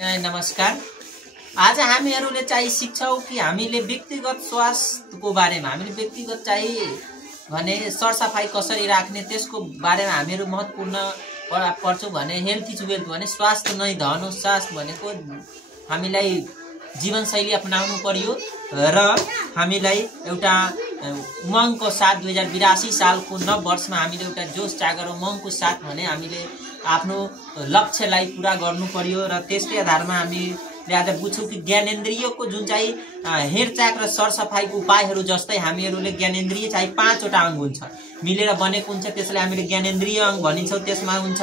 नमस्कार। आज हामीहरूले चाहिँ सिक्छौं कि हामीले व्यक्तिगत स्वास्थ्यको बारेमा हामीले व्यक्तिगत चाहिँ भने सरसफाई कसरी राख्ने त्यसको बारेमा हामीहरू महत्त्वपूर्ण पर्छौं भने हेल्थ इज वेल्थ भने स्वास्थ्य नै धन हो। स्वास्थ्य भनेको हामीलाई जीवनशैली अपनाउनु पर्यो र हामीलाई एउटा उमङ्गको साथ 2082 सालको नव वर्षमा हामीले एउटा जोश जागर उमङ्गको साथ भने हामीले आफ्नो लक्ष्यलाई पूरा गर्नु पर्यो र त्यसकै आधारमा हामीले आज बुझ्छौं कि ज्ञानेन्द्रियको जुन चाहिँ हेरचाह र सरसफाईको उपायहरू जस्तै हामीहरूले ज्ञानेन्द्रिय चाहिँ 5 वटा अङ्ग हुन्छ मिलेर बनेको हुन्छ, त्यसलाई हामीले ज्ञानेन्द्रिय अङ्ग भनिन्छौं। त्यसमा हुन्छ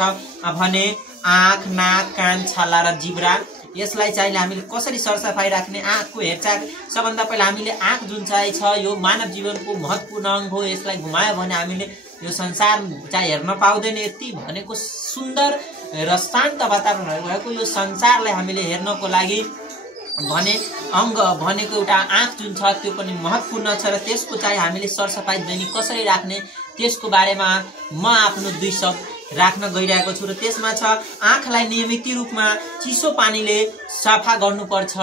भने आँख, नाक, कान, छाला र जिब्रा। यसलाई चाहिँ हामीले कसरी सरसफाई राख्ने, आँखको हेरचाह सबभन्दा पहिला हामीले आँख जुन चाहिँ छ यो मानव जीवनको महत्त्वपूर्ण अङ्ग हो। यसलाई घुमायो भने हामीले यो संसार चाहिँ हेर्न पाउँदैन। यति भनेको सुन्दर र शान्त वातावरण भएको यो संसारलाई हामीले हेर्नको लागि भने अङ्ग भनेको एउटा आँख जुन छ त्यो पनि महत्त्वपूर्ण छ र त्यसको चाहिँ हामीले सरसफाई दैनिक कसरी राख्ने त्यसको बारेमा म आफ्नो 2 शब्द राख्न गइरहेको छु र त्यसमा छ आँखलाई नियमित रूपमा चिसो पानीले सफा गर्नुपर्छ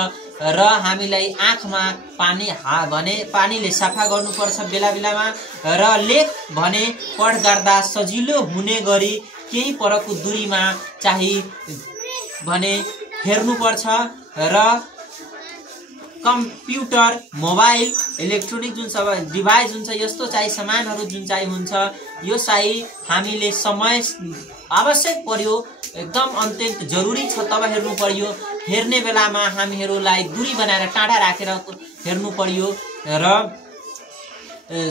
र हामीलाई आँखमा पानी भने पानीले सफा गर्नुपर्छ बेला बेलामा र लेख भने पढ गर्दा सजिलो हुने गरी केही परको दूरीमा चाहिँ भने हेर्नुपर्छ र कम्प्युटर, मोबाइल, इलेक्ट्रोनिक जुन सब डिभाइस हुन्छ यस्तो चाहिँ सामानहरू जुन चाहिँ हुन्छ यो चाहिँ हामीले समय आवश्यक पर्यो एकदम अत्यन्त जरुरी छ तब हेर्नु पर्यो। हेर्ने बेलामा हामीहरूलाई दूरी बनाएर टाढा राखेर हेर्नु पर्यो र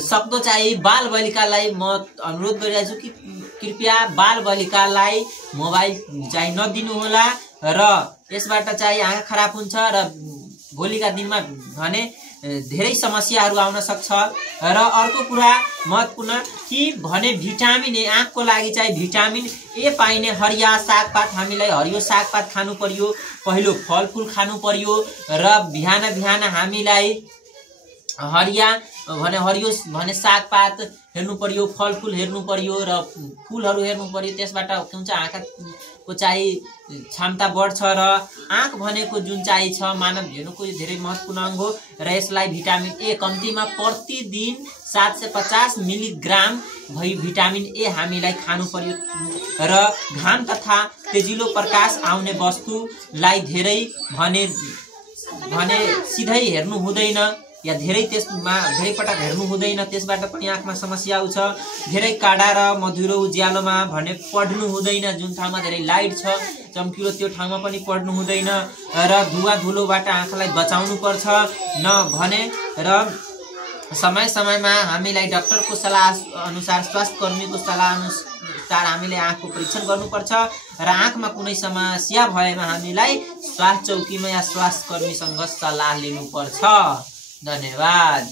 सक्दो चाहिँ बाल बालिकालाई म अनुरोध गरिरहेछु कि कृपया बाल बालिकालाई मोबाइल चाहिँ नदिनु होला र यसबाट चाहिँ आँखा खराब हुन्छ र भोलिका दिनमा भने धेरै समस्याहरू आउन सक्छ। र अर्को कुरा महत्त्वपूर्ण कि भने भिटामिन ए आँखको लागि चाहिँ भिटामिन ए पाइने हरिया सागपात हामीलाई हरियो सागपात खानु पर्यो, पहिलो फलफुल खानु पर्यो र बिहान बिहान हामीलाई हरिया भने हरियो भने सागपात हेर्नु पर्यो, फलफुल हेर्नु पर्यो र फुलहरू हेर्नु पर्यो। त्यसबाट के हुन्छ आँखाको चाहिँ क्षमता बढ्छ र आँख भनेको जुन चाहिँ छ मानव जीवनको धेरै महत्त्वपूर्ण अङ्ग हो र यसलाई भिटामिन ए कम्तीमा प्रतिदिन 750 मिलिग्राम भई भिटामिन ए हामीलाई खानु पर्यो र घाम तथा तेजिलो प्रकाश आउने वस्तुलाई धेरै भने सिधै हेर्नु हुँदैन या धेरै त्यसमा धेरै पटक हेर्नु हुँदैन, त्यसबाट पनि आँखमा समस्या आउँछ। धेरै काडा र मधुरो उज्यालोमा भने पढ्नु हुँदैन, जुन ठाउँमा धेरै लाइट छ चम्किलो त्यो ठाउँमा पनि पढ्नु हुँदैन र धुवा धुलोबाट आँखालाई बचाउनु पर्छ न भने र समय समयमा हामीलाई डाक्टरको सल्लाह अनुसार स्वास्थ्य कर्मीको सल्लाह अनुसार हामीले आँखको परीक्षण गर्नुपर्छ र आँखमा कुनै समस्या भएमा हामीलाई स्वास्थ्य चौकीमा या स्वास्थ्य कर्मीसँग सल्लाह लिनुपर्छ। धन्यवाद।